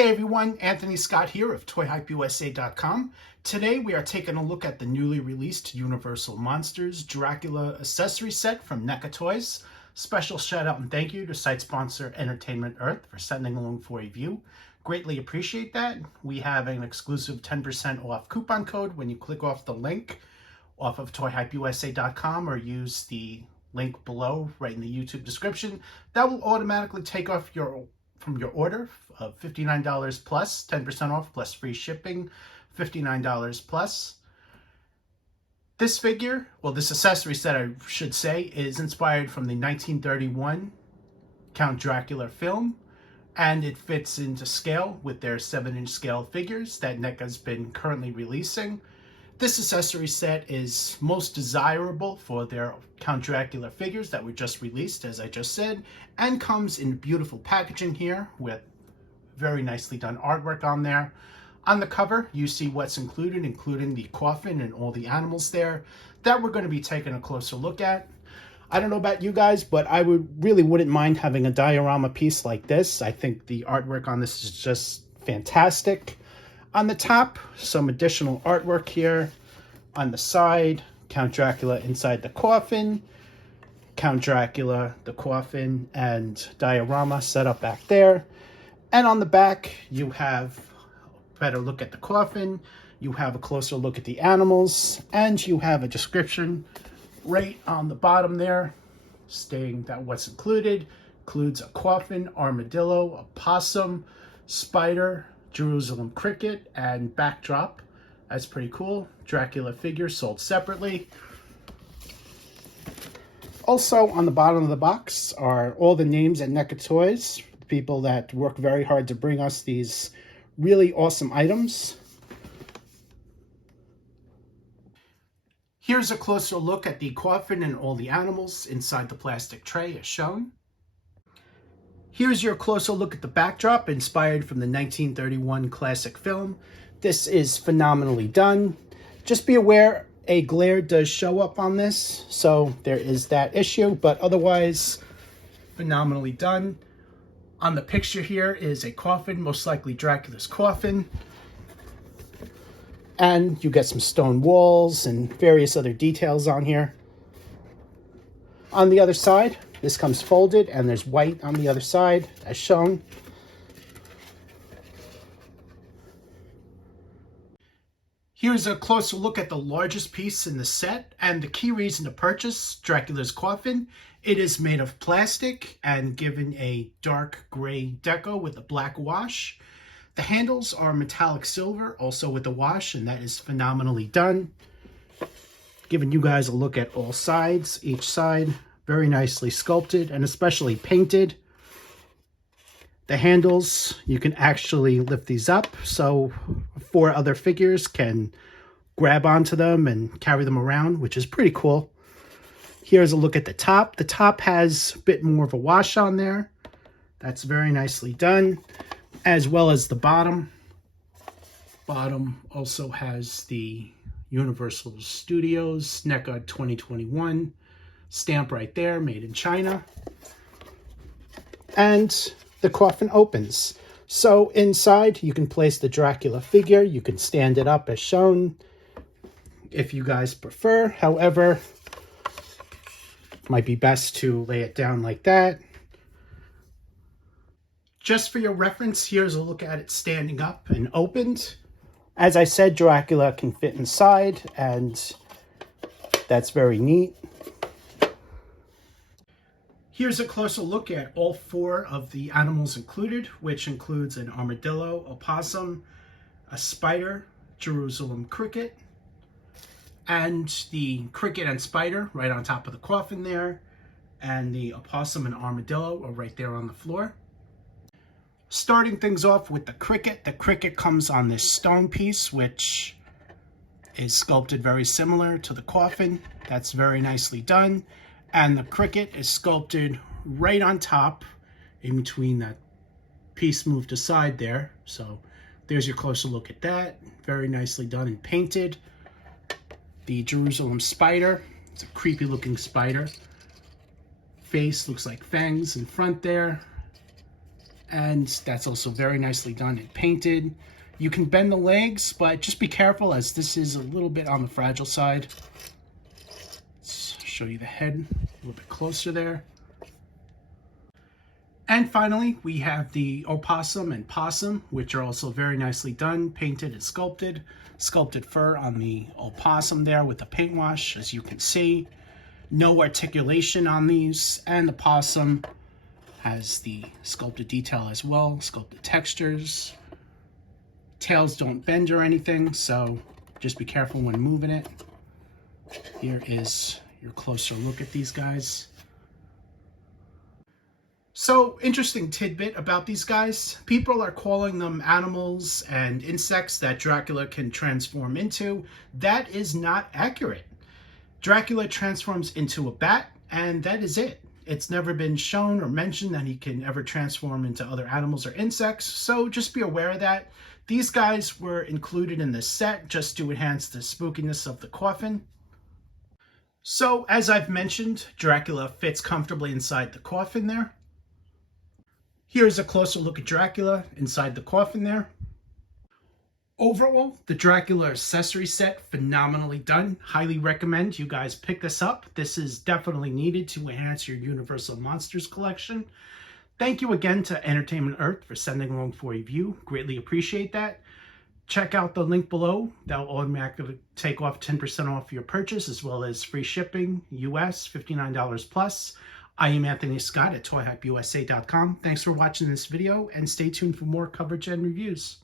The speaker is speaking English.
Hey everyone, Anthony Scott here of ToyHypeUSA.com. Today we are taking a look at the newly released Universal Monsters Dracula Accessory set from NECA Toys. Special shout out and thank you to site sponsor Entertainment Earth for sending along for a view. Greatly appreciate that. We have an exclusive 10% off coupon code when you click off the link off of ToyHypeUSA.com or use the link below right in the YouTube description. That will automatically take off from your order of $59 plus, 10% off plus free shipping, $59 plus. This figure, well, this accessory set I should say, is inspired from the 1931 Count Dracula film, and it fits into scale with their 7-inch scale figures that NECA's been currently releasing. This accessory set is most desirable for their Count Dracula figures that were just released, as I just said, and comes in beautiful packaging here with very nicely done artwork on there. On the cover, you see what's included, including the coffin and all the animals there that we're going to be taking a closer look at. I don't know about you guys, but I really wouldn't mind having a diorama piece like this. I think the artwork on this is just fantastic. On the top, some additional artwork here. On the side, Count Dracula inside the coffin, Count Dracula, the coffin, and diorama set up back there. And on the back, you have a better look at the coffin, you have a closer look at the animals, and you have a description right on the bottom there stating that what's includes a coffin, armadillo, opossum, spider, Jerusalem cricket, and backdrop. That's pretty cool. Dracula figure sold separately. Also on the bottom of the box are all the names at NECA Toys, people that work very hard to bring us these really awesome items. Here's a closer look at the coffin and all the animals inside the plastic tray as shown. Here's your closer look at the backdrop, inspired from the 1931 classic film. This is phenomenally done. Just be aware a glare does show up on this, so there is that issue, but otherwise phenomenally done. On the picture here is a coffin, most likely Dracula's coffin. And you get some stone walls and various other details on here. On the other side, this comes folded and there's white on the other side as shown. Here's a closer look at the largest piece in the set and the key reason to purchase Dracula's coffin. It is made of plastic and given a dark gray deco with a black wash. The handles are metallic silver, also with a wash, and that is phenomenally done. Giving you guys a look at all sides, each side very nicely sculpted and especially painted. The handles, you can actually lift these up so 4 other figures can grab onto them and carry them around, which is pretty cool. Here's a look at the top. The top has a bit more of a wash on there. That's very nicely done, as well as the bottom. Bottom also has the Universal Studios NECA 2021 stamp right there, made in China. And the coffin opens. So inside you can place the Dracula figure. You can stand it up as shown if you guys prefer. However, it might be best to lay it down like that. Just for your reference, here's a look at it standing up and opened. As I said, Dracula can fit inside, and that's very neat. Here's a closer look at all 4 of the animals included, which includes an armadillo, opossum, a spider, Jerusalem cricket, and the cricket and spider right on top of the coffin there, and the opossum and armadillo are right there on the floor. Starting things off with the cricket comes on this stone piece, which is sculpted very similar to the coffin. That's very nicely done. And the cricket is sculpted right on top in between that piece moved aside there. So there's your closer look at that. Very nicely done and painted. The Jerusalem spider. It's a creepy looking spider. Face looks like fangs in front there. And that's also very nicely done and painted. You can bend the legs, but just be careful as this is a little bit on the fragile side. Let's show you the head a little bit closer there. And finally, we have the opossum and possum, which are also very nicely done, painted and sculpted. Sculpted fur on the opossum there with the paint wash, as you can see. No articulation on these, and the possum has the sculpted detail as well, sculpted textures. Tails don't bend or anything, so just be careful when moving it. Here is your closer look at these guys. So, interesting tidbit about these guys. People are calling them animals and insects that Dracula can transform into. That is not accurate. Dracula transforms into a bat, and that is it. It's never been shown or mentioned that he can ever transform into other animals or insects, so just be aware of that. These guys were included in this set just to enhance the spookiness of the coffin. So, as I've mentioned, Dracula fits comfortably inside the coffin there. Here's a closer look at Dracula inside the coffin there. Overall, the Dracula accessory set, phenomenally done. Highly recommend you guys pick this up. This is definitely needed to enhance your Universal Monsters collection. Thank you again to Entertainment Earth for sending along for a review. Greatly appreciate that. Check out the link below. That will automatically take off 10% off your purchase, as well as free shipping, US, $59 plus. I am Anthony Scott at toyhypeusa.com. Thanks for watching this video, and stay tuned for more coverage and reviews.